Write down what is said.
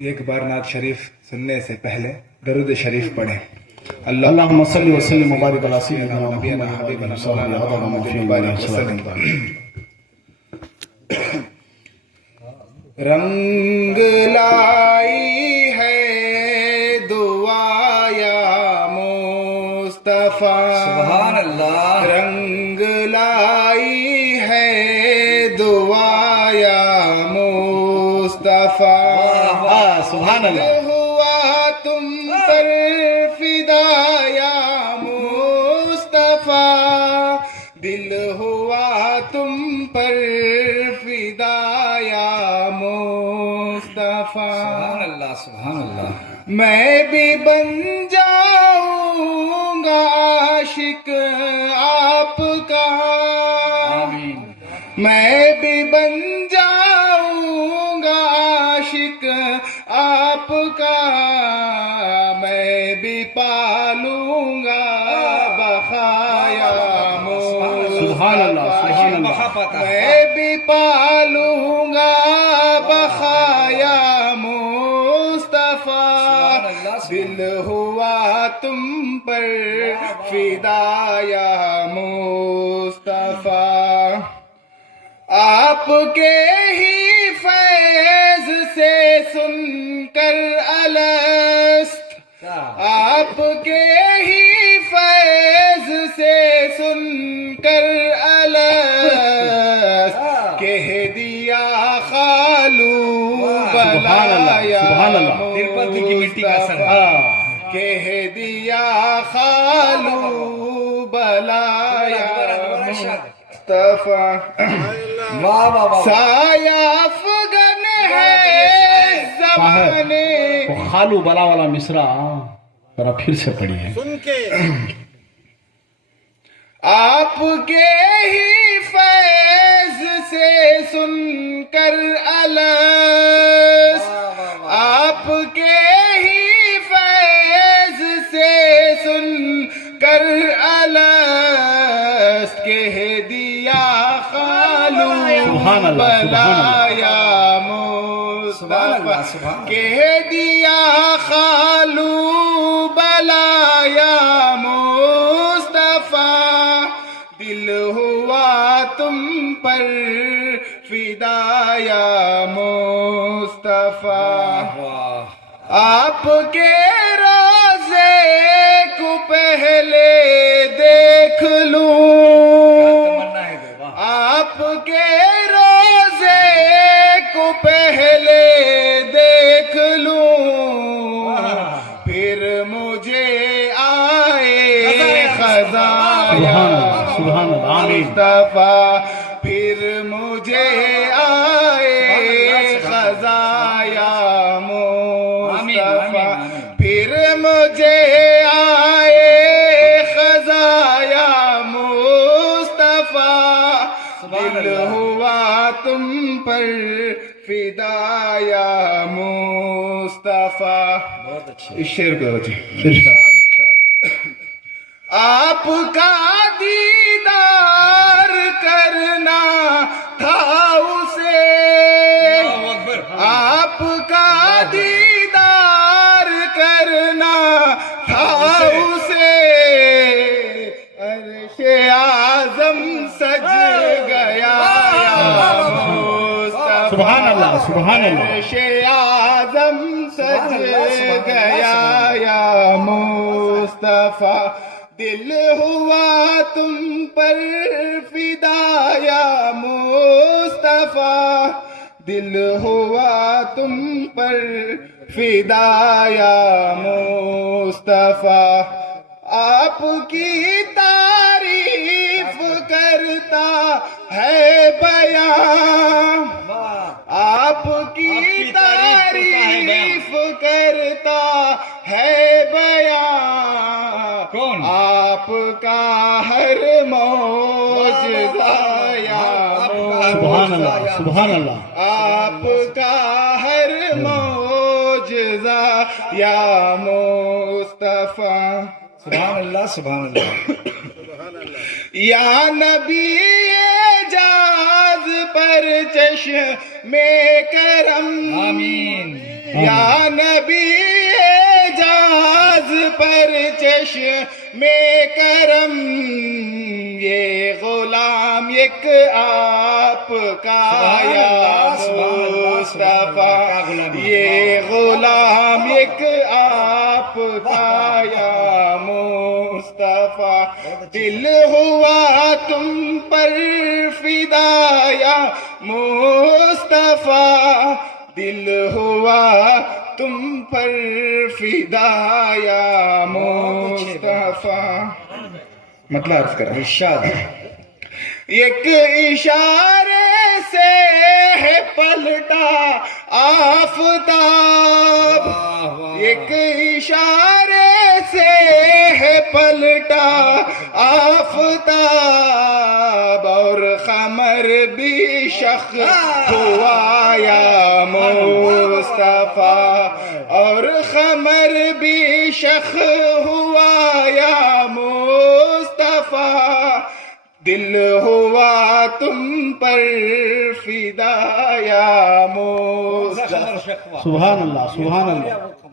ایک بار نعت شریف سننے سے پہلے درود شریف پڑھیں۔ اللہم صلی وسلم مبارک علی سیدنا محمد صلی اللہ علیہ وسلم۔ رنگ لائی ہے دعا یا مصطفیٰ، سبحان اللہ۔ رنگ لائی ہے دعا یا مصطفیٰ، سبحان اللہ۔ ہوا تم پر فدا یا مصطفیٰ، دل ہوا تم پر فدا یا مصطفیٰ، سبحان اللہ سبحان اللہ۔ میں بھی بن جاؤں گا عاشق آپ کا، آمین۔ میں بھی بن جاؤں گا عاشق آپ کا، میں بھی پالوں گا بخایا سبحان اللہ سبحان اللہ۔ بخا پاتا ہے۔ میں بھی پالوں گا بخایا مصطفیٰ، دل ہوا تم پر فدا یا مصطفیٰ، آپ کے ہی فیض سے سن کر الست، آپ کے ہی فیض سے سن کر الست، کہہ دیا خالو بلا یا سبحان اللہ۔ ترپتی کی مٹی کا اثر ہے۔ مصطفیٰ، کہہ دیا خالو بلا یا مصطفیٰ، واہ واہ واہ۔ سایہ افغن ہے زمانے، وہ خالو بلا والا مصرع ذرا پھر سے پڑھیے۔ آپ کے ہی فیض سے سن کر الست، آپ کے ہی فیض سے سن کر الست، کہہ دیا خالو سبحان اللہ، سبحان بلا اللہ۔ یا سبحان اللہ، مصطفیٰ، سبحان اللہ۔ کہہ دیا خالو بلا یا مصطفیٰ، دل ہوا تم پر فدا یا مصطفیٰ، آپ کے روزے کو پہلے دیکھ لوں، تمنا ہے بے، واہ۔ آپ کے روزے کو پہلے دیکھ لوں، پھر مجھے آئے خزایا سبحان اللہ، آمین۔ مصطفیٰ، پھر مجھے آئے خزایا مصطفیٰ، پھر مجھے آئے خزایا مصطفیٰ، دل ہوا تم پر فدا یا مصطفیٰ۔ بہت اچھا۔ اس شعر کو جی، ارشاد۔ آپ کا دیدار کرنا تھا اسے، آپ کا دیدار کرنا تھا اسے، عرش اعظم سج گیا یا مصطفیٰ، سبحان اللہ سبحان اللہ۔ عرش اعظم سج گیا یا مصطفیٰ، دل ہوا تم پر فدا یا مصطفیٰ، دل ہوا تم پر فدا یا مصطفیٰ، آپ کی تعریف کرتا ہے بیان، آپ کی تعریف کرتا ہے بیان، کون؟ آپ کا ہر معجزہ یا سبحان اللہ سبحان اللہ۔ آپ کا ہر معجزہ یا مصطفیٰ، سبحان اللہ سبحان اللہ۔ یا نبی اعجاز پر پر چشم کرم آمین یا نبی اعجاز پر چشم کرم یہ غلام ایک آپ کا یا مصطفیٰ یہ غلام ایک آپ کا یا مصطفیٰ دل ہوا تم پر فدا یا مصطفیٰ دل ہوا تم پر فدا یا مصطفیٰ مطلب عرض کر ارشاد ایک اشارے سے ہے پلٹا آفتاب ایک اشارے سے ہے پلٹا آفتاب اور قمر بھی شق ہوا یا مصطفیٰ اور قمر بھی شق ہوا یا مصطفیٰ دل ہوا تم پر فدا یا مصطفیٰ سبحان اللہ سبحان اللہ